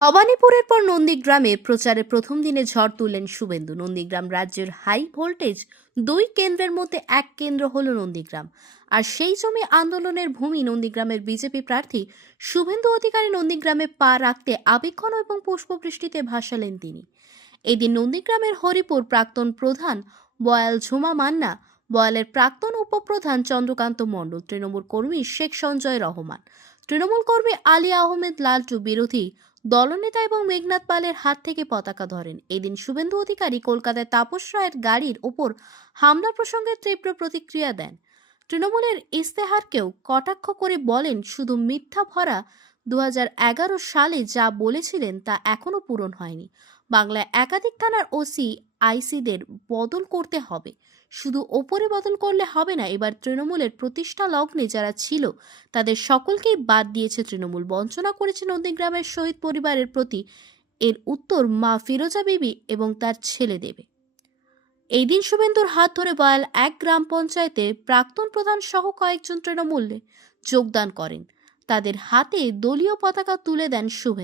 ভবানীপুরের পর নন্দীগ্রামে প্রচারে প্রথম দিনে ঝড় তুললেন শুভেন্দু। নন্দীগ্রাম রাজ্যের হাই ভোল্টেজ দুই কেন্দ্রের মধ্যে এক কেন্দ্র হলো নন্দীগ্রাম, আর সেই জমি আন্দোলনের ভূমি নন্দীগ্রামের বিজেপি প্রার্থী শুভেন্দু অধিকারী নন্দীগ্রামে পা রাখতে আবেক্ষণ এবং পুষ্পবৃষ্টিতে ভাসালেন তিনি। এদিন নন্দীগ্রামের হরিপুর প্রাক্তন প্রধান বয়াল ঝুমা মান্না, বয়ালের প্রাক্তন উপপ্রধান চন্দ্রকান্ত মণ্ডল, তৃণমূল কর্মী শেখ সঞ্জয় রহমান, তৃণমূল কর্মী আলী আহমেদ লালটু বিরোধী দলনেতা এবং মেঘনাথ পালের হাত থেকে পতাকা ধরেন। এদিন শুভেন্দু অধিকারী কলকাতায় তাপস রায়ের গাড়ির ওপর হামলা প্রসঙ্গে তীব্র প্রতিক্রিয়া দেন। তৃণমূলের ইস্তেহারকেও কটাক্ষ করে বলেন, শুধু মিথ্যা ভরা 2011 সালে যা বলেছিলেন তা এখনো পূরণ হয়নি। বাংলায় একাধিক থানার ওসি আইসিদের বদল করতে হবে, শুধু ওপরে বদল করলে হবে না। এবার তৃণমূলের প্রতিষ্ঠা লগ্নে যারা ছিল তাদের সকলকেই বাদ দিয়েছে তৃণমূল, বঞ্চনা করেছে নন্দীগ্রামের শহীদ পরিবারের প্রতি। এর উত্তর মা ফিরোজা বিবি এবং তার ছেলে দেবে। এই দিন শুভেন্দুর হাত ধরে বয়াল এক গ্রাম পঞ্চায়েতে প্রাক্তন প্রধান সহ কয়েকজন তৃণমূলে যোগদান করেন। তাদের হাতে দলীয় পতাকা তুলে দেন শুভেন্দু।